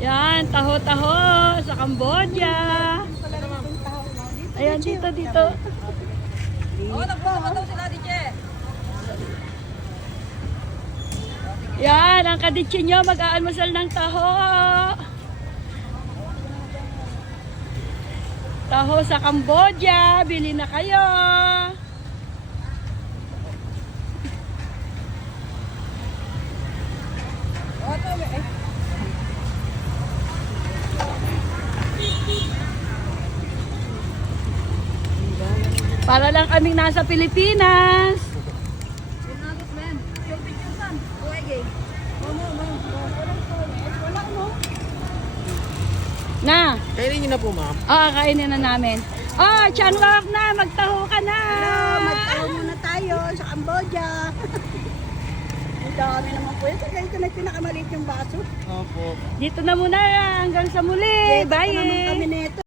Yan, taho-taho sa Cambodia. Ayan, dito. Oh, nagpunta daw sila, DJ. Yan, ang kaditsin nyo, mag-aalmusal ng taho. Taho sa Cambodia, bili na kayo. Oh, ito, eh. Para lang kaming nasa Pilipinas. Na. Kainin niyo na po, ma'am. Kainin na namin. Chanwak na, magtaho ka na. Magtaho muna tayo sa Cambodia. Ang dami naman po. Ito na yung pinakamaliit yung baso. Opo. Dito na muna hanggang sa muli. Kita ko naman Bye. kami nito.